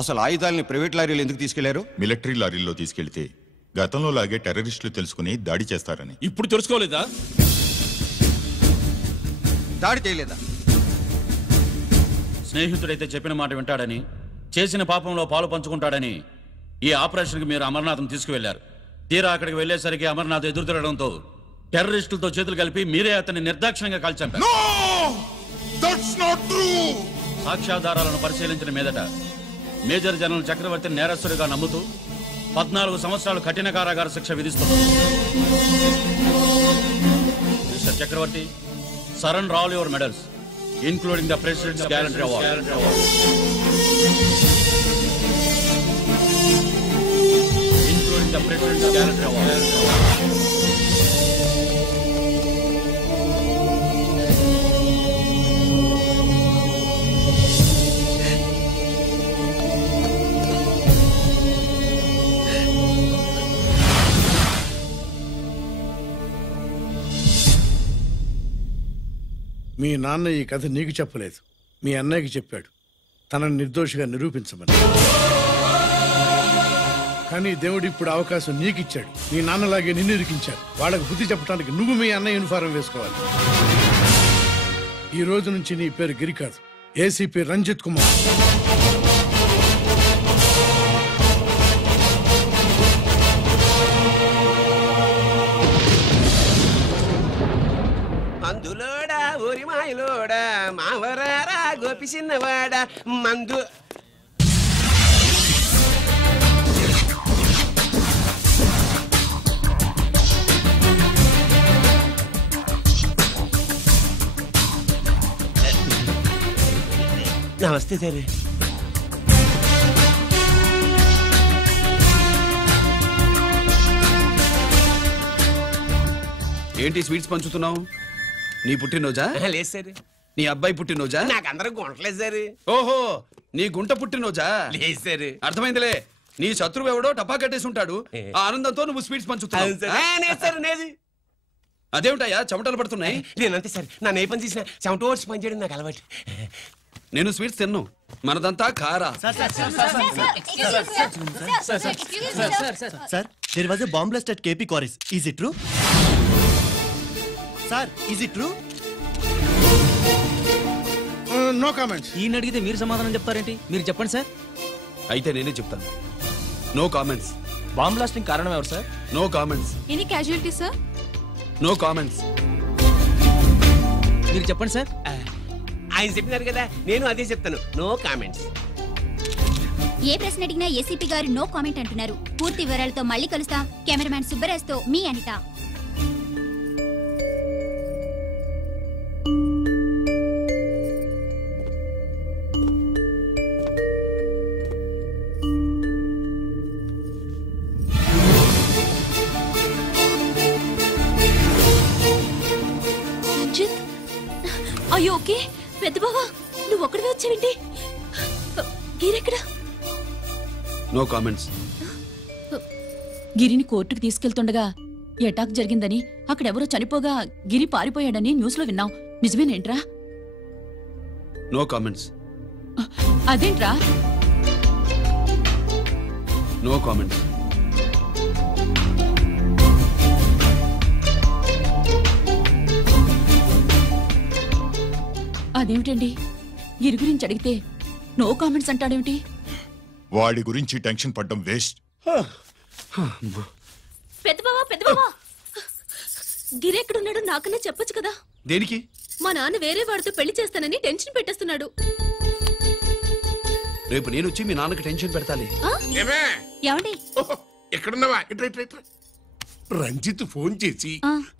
అసలు ఆయుధాలని ప్రైవేట్ లారీలు ఎందుకు తీసుకెళ్లారు? మిలిటరీ లారీల్లో తీసుకెళ్తే గతంలో లాగే టెర్రరిస్టులు తెలుసుకుని దాడి చేస్తారని. ఇప్పుడు తెలుసుకోలేదా? దాడి చేయలేదా? స్నేహితుడైతే చెప్పిన మాట వింటాడని, చేసిన పాపంలో పాలు పంచుకుంటాడని ఈ ఆపరేషన్కి మీరు అమర్నాథ్ను తీసుకువెళ్లారు. తీరా అక్కడికి వెళ్లేసరికి అమర్నాథ్ ఎదురు తిరగడంతో టెర్రరిస్టులతో చేతులు కలిపి మీరే అతన్ని నిర్దాక్షిణ్యంగా కాల్చారు. సాక్ష్యాధారాలను పరిశీలించిన మీదట మేజర్ జనరల్ చక్రవర్తిని నేరస్తుడిగా నమ్ముతూ 14 సంవత్సరాలు కఠిన కారాగార శిక్ష విధిస్తున్నారు. Mister Chakravarthy, surrender all your medals including the President's Gallantry Award. Including the President's Gallantry Award. మీ నాన్న ఈ కథ నీకు చెప్పలేదు, మీ అన్నయ్యకి చెప్పాడు, తనని నిర్దోషిగా నిరూపించమని. కానీ దేవుడు ఇప్పుడు అవకాశం నీకు ఇచ్చాడు. మీ నాన్నలాగే నిన్ను ఇరికించాడు. వాళ్ళకు బుద్ధి చెప్పడానికి నువ్వు మీ అన్నయ్య యూనిఫారం వేసుకోవాలి. ఈ రోజు నుంచి నీ పేరు గిరి కాదు, ఏసీపీ రంజిత్ కుమార్. మందులోడా ఊరి మాయలోడా మావరారా గోపి చిన్నవాడా మందు. నమస్తే సార్. ఏంటి స్వీట్స్ పంచుతున్నావు? నీ పుట్టినరోజా? లేదు సార్. నీ అబ్బాయి పుట్టినరోజా? నాకు అందరూ గుంటలేదు సార్. ఓహో, నీ గుంట పుట్టినరోజా? లేదు సార్. అర్థమైందిలే. నీ శత్రువు ఎవడో టపా కట్టేసి ఉంటాడు. ఆ ఆనందంతో నువ్వు స్వీట్స్ పంచుతున్నావు. అదేమిటయ్యా చెమటలు పడుతున్నాయి? నేనంతే సార్, నా ఏ పని చేసిన చెమట ఓడ్చి పని చేయడం నాకు అలవాటు. నేను స్వీట్స్ తిన్ను, మనదంతా కారా. Sir, there was a bomb blast at KP Quarries. Is it true? Sir, is it true? No comments. ఈయన అడిగితే మీరు సమాధానం చెప్తారేంటి? మీరు చెప్పండి సార్. అయితే నేనే చెప్తాను. No comments. బాంబ్ బ్లాస్టింగ్ కారణం ఎవరు sir? No comments. Any casualty sir? No comments. మీరు చెప్పండి సార్. ఆయన చెప్పినారు కదా, నేను అదే చెప్తాను. No comments. ఏ ప్రశ్న అడిగినా ఏసీపీ గారు నో కామెంట్ అంటున్నారు. పూర్తి వివరాలతో మళ్ళీ కలుస్తాం. కెమెరామ్యాన్ సుబ్బరాజ్తో మీ అనిత. రంజిత్, అయ్యో ఓకే. పెద్ద బావా, నువ్వు ఒక్కడివే వచ్చావేంటి? గిరెక్కడా? No comments. గిరిని కోర్టుకు తీసుకెళ్తుండగా అటాక్ జరిగిందని, అక్కడెవరో చనిపోగా గిరి పారిపోయాడని న్యూస్ లో విన్నాం. నిజమేనేంట్రా? No comments. అదేంట్రా? No comments. అదేమిటండి, గిరి గురించి అడిగితే నో కామెంట్స్ అంటాడేమిటి? వాడి గురించి టెన్షన్ పడ్డం వేస్ట్. పెద్దబావా, గిరి ఎక్కడున్నాడు నాకన్నా చెప్పొచ్చు కదా. దేనికి? మా నాన్న వేరే వాడితో పెళ్లి చేస్తానని టెన్షన్ పెట్టేస్తున్నాడు. రేపు నేను వచ్చి మీ నాన్నకి టెన్షన్ పెడతాలి. ఏమండి ఎక్కడున్నావా? రంజిత్ ఫోన్ చేసి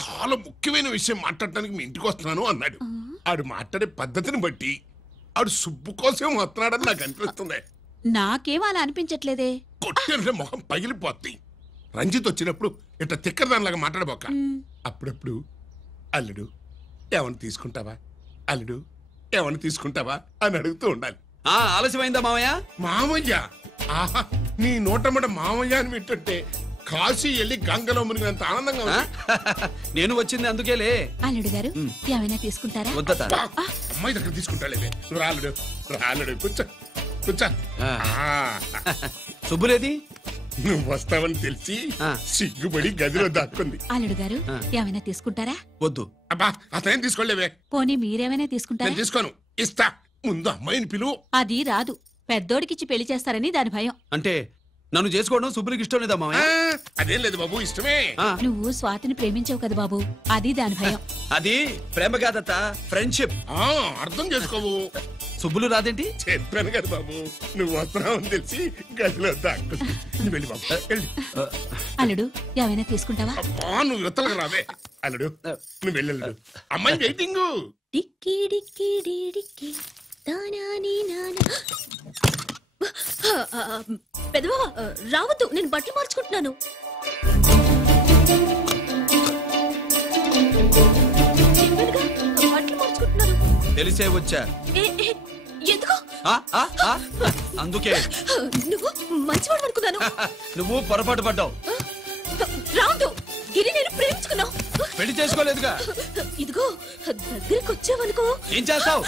చాలా ముఖ్యమైన విషయం మాట్లాడటానికి మీ ఇంటికి వస్తున్నాను అన్నాడు. ఆడు మాట్లాడే పద్ధతిని బట్టి ఆడు సుబ్బు కోసం వస్తున్నాడని నాకు అనిపిస్తుంది. నాకేం అలా అనిపించట్లేదే. కొట్టిన మొహం పగిలిపోద్ది. రంజిత్ వచ్చినప్పుడు ఇట్లా తిక్కరదానిలాగా మాట్లాడబోక. అప్పుడప్పుడు అల్లుడు ఏమన్నా తీసుకుంటావా, అల్లుడు ఏమన్నా తీసుకుంటావా అని అడుగుతూ ఉండాలి. ఆలస్యమైందా మామయ్య? మామయ్య? ఆహా, నీ నోటమ్మట మామయ్య అని వింటుంటే కాశీ వెళ్ళి గంగలో మునిగినంత ఆనందంగా ఉంది. నేను వచ్చింది అందుకేలే. అల్లుడు గారు ఏమైనా తీసుకుంటారా? వద్దట. అమ్మాయి దగ్గర తీసుకుంటాలే. రాలుడు రాలుడు కూర్చో. కూర్చో. సుబ్బులేది? నువ్వు వస్తావని తెలిసి సిగ్గుపడి గదిలో దాక్కుంది. అల్లుడు గారు ఏమైనా తీసుకుంటారా? వద్దు. అబ్బా అతనేం తీసుకోలేవే. పోనీ మీరేమైనా తీసుకుంటారా? నేను తీసుకోను. ఇస్తా. ముందు అమ్మాయిని పిలువు. అది రాదు. పెద్దోడికిచ్చి పెళ్లి చేస్తారని దాని భయం. అంటే నన్ను చేసుకోవడం సుబ్బులకి ఇష్టం లేదా మామయ్య? అదేం లేదు బాబు, ఇష్టమే. నువ్వు స్వాతిని ప్రేమించావు కదా బాబు, అది దాని భయం. అది ప్రేమ కాదత్త, ఫ్రెండ్షిప్. అర్థం చేసుకోవు. సుబ్బులు రాదేంటి? చెప్పాను కదా బాబు, నువ్వు వస్తున్నావని తెలిసి గదిలో దాక్కుంది. నువ్వు వెళ్ళి బాబు వెళ్ళి. అల్లుడు ఏమైనా తీసుకుంటావా? నువ్వు యువతలకు రావే. అల్లుడు నువ్వు వెళ్ళి. అమ్మాయి వెయిటింగ్. డిక్కి డిక్కి డిక్కి దానాని నానా. పెదవా రావద్దు, నేను బట్టలు మార్చుకుంటున్నాను. బట్టలు మార్చుకుంటున్నాను. తెలిసే వచ్చా. ఎందుకు? అందుకే. నువ్వు మంచివాడు అనుకున్నాను. నువ్వు పొరపాటు పడ్డావు. రావద్దు, గిరి నేను ప్రేమించుకున్నావు. పెళ్లి చేసుకోలేదుగా. ఇదిగో దగ్గరికి వచ్చావనుకో. ఏం చేస్తావు?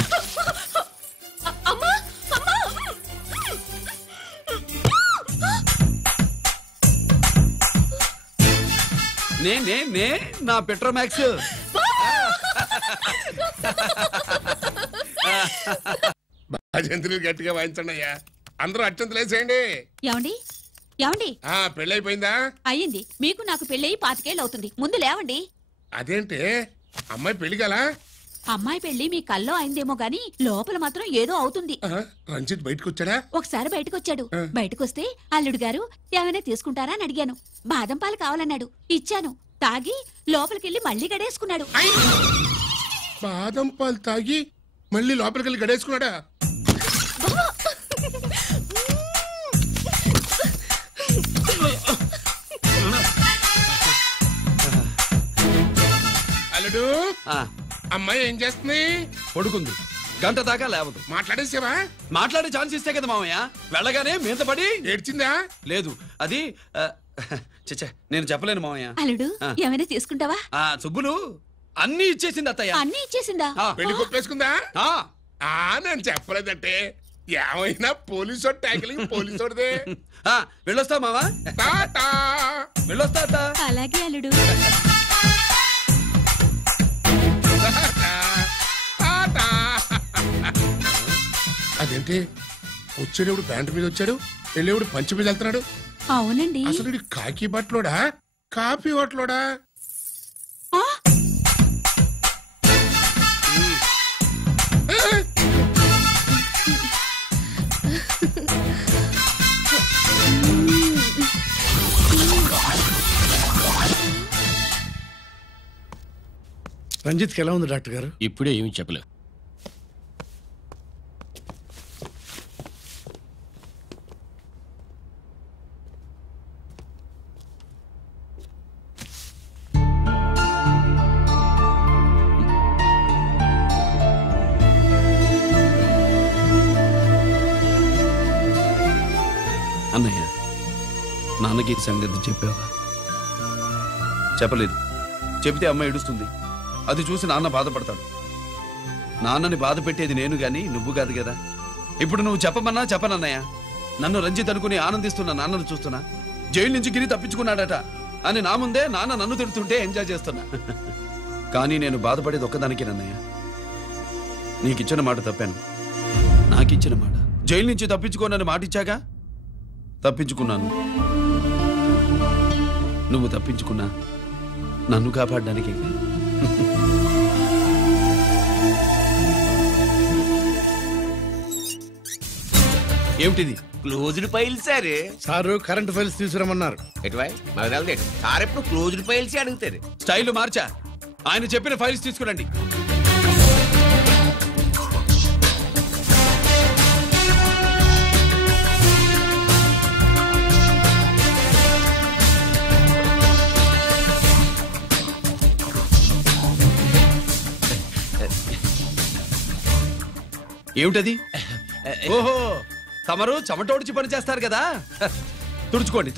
అమ్మా అమ్మా. నే నా పెట్రోమాక్స్. భజంతులు గట్టిగా వాయించండి అయ్యా. అందరూ అత్యంతలు వేసేయండి. ఏమండి ఏమండి? పెళ్ళైపోయిందా? అయ్యింది. మీకు నాకు పెళ్ళయి 25 ఏళ్ళు అవుతుంది. ముందు లేవండి. అదేంటి అమ్మాయి పెళ్లి గల? అమ్మాయి పెళ్లి మీ కల్లో అయిందేమో గాని లోపల మాత్రం ఏదో అవుతుంది. రంజిత్ బయటకు వచ్చాడా? ఒకసారి బయటకొచ్చాడు. బయటకొస్తే అల్లుడు గారు ఏమైనా తీసుకుంటారా అని అడిగాను. బాదం పాలు కావాలన్నాడు. ఇచ్చాను. తాగి లోపలికెళ్ళి మళ్ళీ గడేసుకున్నాడు. బాదం పాలు తాగి మళ్ళీ లోపలికెళ్ళి గడేసుకున్నాడా? అల్లుడు అమ్మాయి ఏం చేస్తుంది? పడుకుంది. గంట దాకా లేవదు. మాట్లాడేసావా? మాట్లాడే ఛాన్స్ ఇస్తే కదా మామయ్య. వెళ్ళగానే మీద పడి ఏడ్చిందా? లేదు. అది చచ్చా నేను చెప్పలేను మామయ్య. అల్లుడు ఏమైనా తీసుకుంటావా? సుబ్బులు అన్ని ఇచ్చేసింది అత్తయ్య. అన్ని ఇచ్చేసిందా? పెళ్లి కొప్పేసుకుందా? నేను చెప్పలేదంటే ఏమైనా పోలీసు ట్యాకిలింగ్ పోలీసుడే. వెళ్ళొస్తా మావా. వెళ్ళొస్తా. అలాగే అల్లుడు. అదేంటి వచ్చేటప్పుడు ప్యాంటు మీద వచ్చాడు, వెళ్ళేవాడు పంచి మీద వెళ్తున్నాడు? అవునండి. అసలు కాకి బట్టలోడా కాఫీ బట్టలోడా? రంజిత్కి ఎలా ఉంది డాక్టర్ గారు? ఇప్పుడే ఏమి చెప్పలేదు. అన్నయ్య నాన్నకి సంగతి చెప్పావా? చెప్పలేదు. చెబితే అమ్మ ఏడుస్తుంది. అది చూసి నాన్న బాధపడతాడు. నాన్నని బాధ పెట్టేది నేను గాని నువ్వు కాదు కదా. ఇప్పుడు నువ్వు చెప్పమన్నా చెప్పనన్నయ్య. నన్ను రంజిత్ అనుకుని ఆనందిస్తున్న నాన్నను చూస్తున్నా. జైలు నుంచి గిరి తప్పించుకున్నాడట అని నా ముందే నాన్న నన్ను తిడుతుంటే ఎంజాయ్ చేస్తున్నా. కానీ నేను బాధపడేది ఒక్కదానికేనన్నయ్య. నీకిచ్చిన మాట తప్పాను. నాకిచ్చిన మాట. జైలు నుంచి తప్పించుకోనని మాట ఇచ్చాగా తప్పించుకున్నాను. నువ్వు తప్పించుకున్నా నన్ను కాపాడడానికి. ఏమిటిది? Closed files sir. Sir current files తీసుకురమ్మన్నారు. సార్ ఎప్పుడు క్లోజ్డ్ ఫైల్స్ అడుగుతారు. స్టైల్ మార్చా. ఆయన చెప్పిన ఫైల్స్ తీసుకురండి. ఏమిటది? ఓహో, తమరు చెమటోడిచి పని చేస్తారు కదా. తుడుచుకోండి.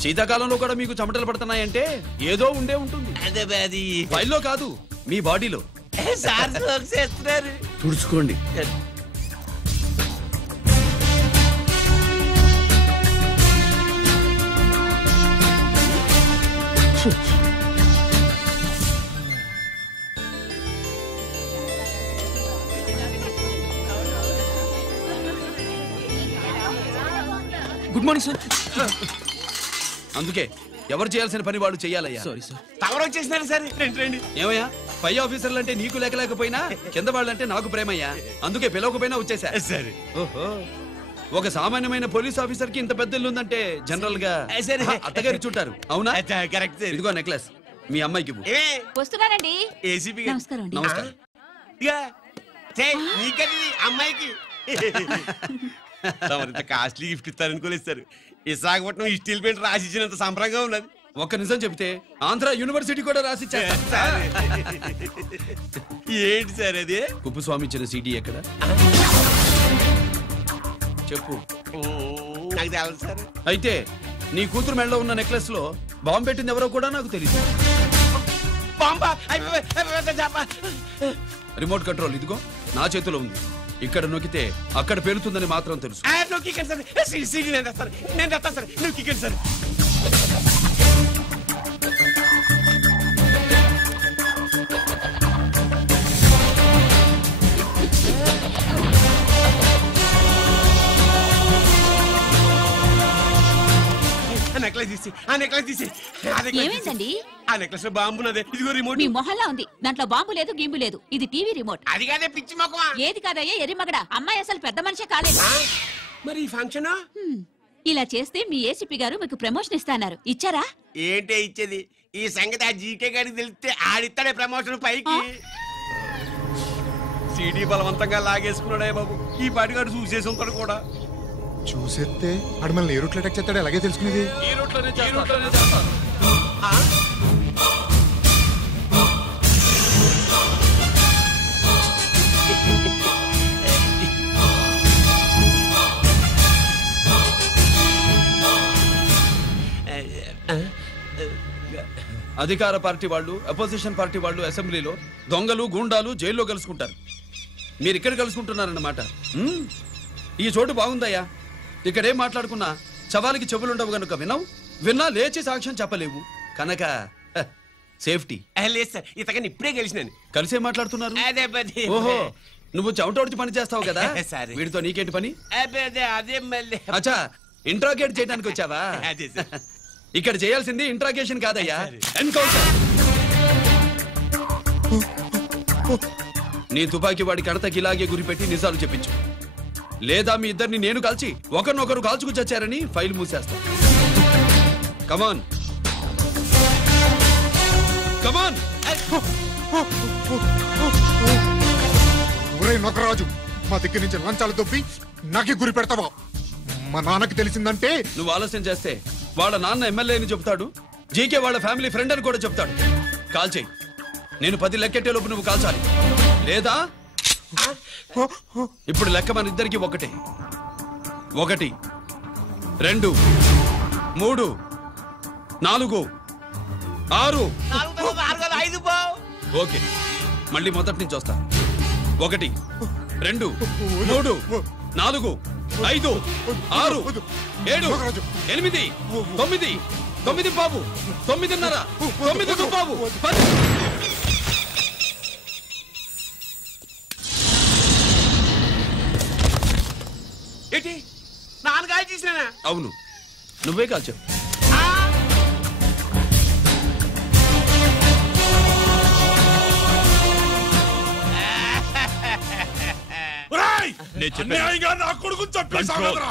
శీతాకాలంలో కూడా మీకు చెమటలు పడుతున్నాయంటే ఏదో ఉండే ఉంటుంది. ఫైల్లో కాదు, మీ బాడీలో. తుడుచుకోండి. Good morning sir. అందుకే ఎవరు చేయాల్సిన పని వాళ్ళు చెయ్యాలయ్యా. Sorry sir. తవరు వచ్చేసినారు సార్. రండి రండి. ఏమయ్యా, పై ఆఫీసర్లు అంటే నీకు లేకపోయినా కింద వాళ్ళంటే నాకు ప్రేమయ్యా. అందుకే పిలవకపోయినా వచ్చేసా. సరే. ఓహో, ఒక సామాన్యమైన పోలీస్ ఆఫీసర్ కి ఇంత పెద్ద ఇల్లు ఉందంటే జనరల్ గా అత్తగారి చుట్టారు. అవునా? కరెక్ట్. ఇదిగో నెక్లెస్ మీ అమ్మాయికి ఇవ్వు. వస్తున్నానండి. ఏసీపీ నమస్కారం అండి. నమస్కారం. నీకది అమ్మాయికి కాస్ట్లీ గిఫ్ట్ ఇస్తారనుకోలేదు సార్. విశాఖపట్నం స్టీల్ పెయింట్ రాసిచ్చినంత సంబరంగా ఉన్నది. ఒక్క నిజం చెబితే ఆంధ్ర యూనివర్సిటీ కూడా రాసిచ్చా. ఏంటి సార్ అది? కుప్పుస్వామి ఇచ్చిన సీడీ ఎక్కడ చెప్పు. నాకు తెలదు సార్. అయితే నీ కూతురు మెడలో ఉన్న నెక్లెస్ లో బాంబు పెట్టింది ఎవరో కూడా నాకు తెలియదు. రిమోట్ కంట్రోల్ ఇదిగో నా చేతిలో ఉంది. ఇక్కడ నొక్కితే అక్కడ పేలుతుందని మాత్రం తెలుసు. ఏమైందండి? ఆ నెక్లెస్ లో బాంబున్నదే. ఇదిగో రిమోట్. మీ మొహల్లా ఉంది. దాంట్లో బాంబు లేదు, గింబు లేదు. ఇది టీవీ రిమోట్. అది కాదే పిచ్చి మొక్కమా. ఏది కాదయ్యా ఎర్రిమగడ. అమ్మాయి అసలు పెద్ద మనిషే కాలేదు. మరి ఈ ఫంక్షన్ ఇలా చేస్తే మీ ఏసీపీ గారు మీకు ప్రమోషన్ ఇస్తాన్నారు. ఇచ్చారా? ఏంటే ఇచ్చేది? ఈ సంగతి ఆ జీకే గారికి తెలిస్తే ఆడిస్తాడే ప్రమోషన్ పైకి. సీడీ బలవంతంగా లాగేసుకున్నాడే బాబు. ఈ పాటిగాడు చూసేసి ఉంటాడు కూడా. చూసేస్తే అడు మనల్ని ఏ రూట్లో అటాక్ చేస్తాడు ఎలాగే తెలుసుకునేది. ఈ రూట్లోనే చేస్తాను. అధికార పార్టీ వాళ్ళు, అపోజిషన్ పార్టీ వాళ్ళు అసెంబ్లీలో, దొంగలు గూండాలు జైల్లో కలుసుకుంటారు. మీరు ఇక్కడ కలుసుకుంటున్నారన్నమాట. ఈ చోటు బాగుందయ్యా. ఇక్కడేం మాట్లాడుకున్నా చవాలికి చెవులుండవు గనుక విన్నా లేచి సాక్ష్యం చెప్పలేవు కనుక సేఫ్టీ. లేదు సార్, ఇతగాని ఇప్పుడే కలిసినాను. కలిసే మాట్లాడుతున్నారు. ఓహో, నువ్వు చెమటోడిచి పని చేస్తావు కదా. సరే. వీడితో నీకేంటి పని? అదే మళ్ళీ. అచ్చా, ఇంట్రాగేట్ చేయడానికి వచ్చావా? అదే సార్. ఇక్కడ చేయాల్సింది ఇంట్రాగేషన్ కాదయ్యా, ఎన్కౌంటర్. నీ తుపాకీ వాడి కడతకి ఇలాగే గురిపెట్టి నిజాలు చెప్పించు. లేదా మీ ఇద్దరిని నేను కాల్చి ఒకరినొకరు కాల్చుకు చచ్చారని ఫైల్ మూసేస్తా. కమాన్ కమాన్. ఒరే నొకరాజు, మా దగ్గర నుంచి లంచాలు దొబ్బి నాకే గురి పెడతావా? మా నాన్నకి తెలిసిందంటే. నువ్వు ఆలస్యం చేస్తే వాళ్ళ నాన్న ఎమ్మెల్యే అని చెప్తాడు, జీకే వాళ్ళ ఫ్యామిలీ ఫ్రెండ్ అని కూడా చెప్తాడు. కాల్ చేయి. నేను 10 లెక్కెట్టే లోపు నువ్వు కాల్చాలి. లేదా ఇప్పుడు లెక్క మన ఇద్దరికి ఒకటే. 1 2 3 4 6. ఓకే, మళ్ళీ మొదటి నుంచి వస్తా. 1 2 3 4 5 6 7 8 9 9 బాబు 9:30 9 బాబు 10. ఏంటి నాన్నగారు చేసినా? అవును, నువ్వే కాల్చావు. నా కొడుకు చంపేశావురా.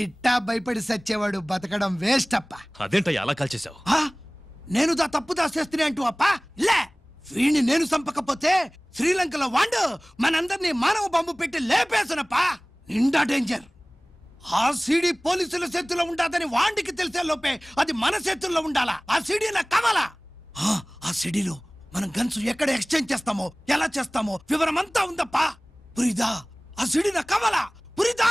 ఇట్టా భయపడి సచ్చేవాడు బతకడం వేస్ట్ అప్ప. అదేంటయ్యా అలా కాల్చేశావు? నేను దా తప్పు దాచేస్తున్నా అంటూ అప్ప. లే, వీణ్ణి నేను చంపకపోతే శ్రీలంకలో వాండు మనందరినీ మానవ బాంబు పెట్టి లేపేసనప్పా. నిండా డేంజర్. ఆ సీడీ పోలీసుల చేతుల్లో ఉండాదని వాండికి తెలిసే లోపే అది మన చేతుల్లో ఉండాలా. ఆ సీడీ నాకు కావాలా. ఆ సీడీలో మనం గన్స్ ఎక్కడ ఎక్స్చేంజ్ చేస్తామో, ఎలా చేస్తామో వివరం అంతా ఉందప్పా. పురిదా ఆ సిడిన కమల పురిదా.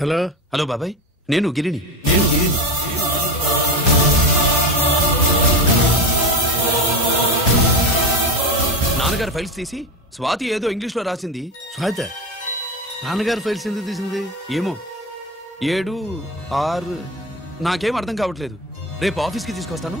హలో హలో బాబాయ్, నేను గిరిని. నాన్నగారు ఫైల్స్ తీసి స్వాతి ఏదో ఇంగ్లీష్ లో రాసింది. స్వాతి నాన్నగారు ఫైల్స్ ఎందుకు తీసింది? ఏమో 7, 6 నాకేం అర్థం కావట్లేదు. రేపు ఆఫీస్కి తీసుకొస్తాను,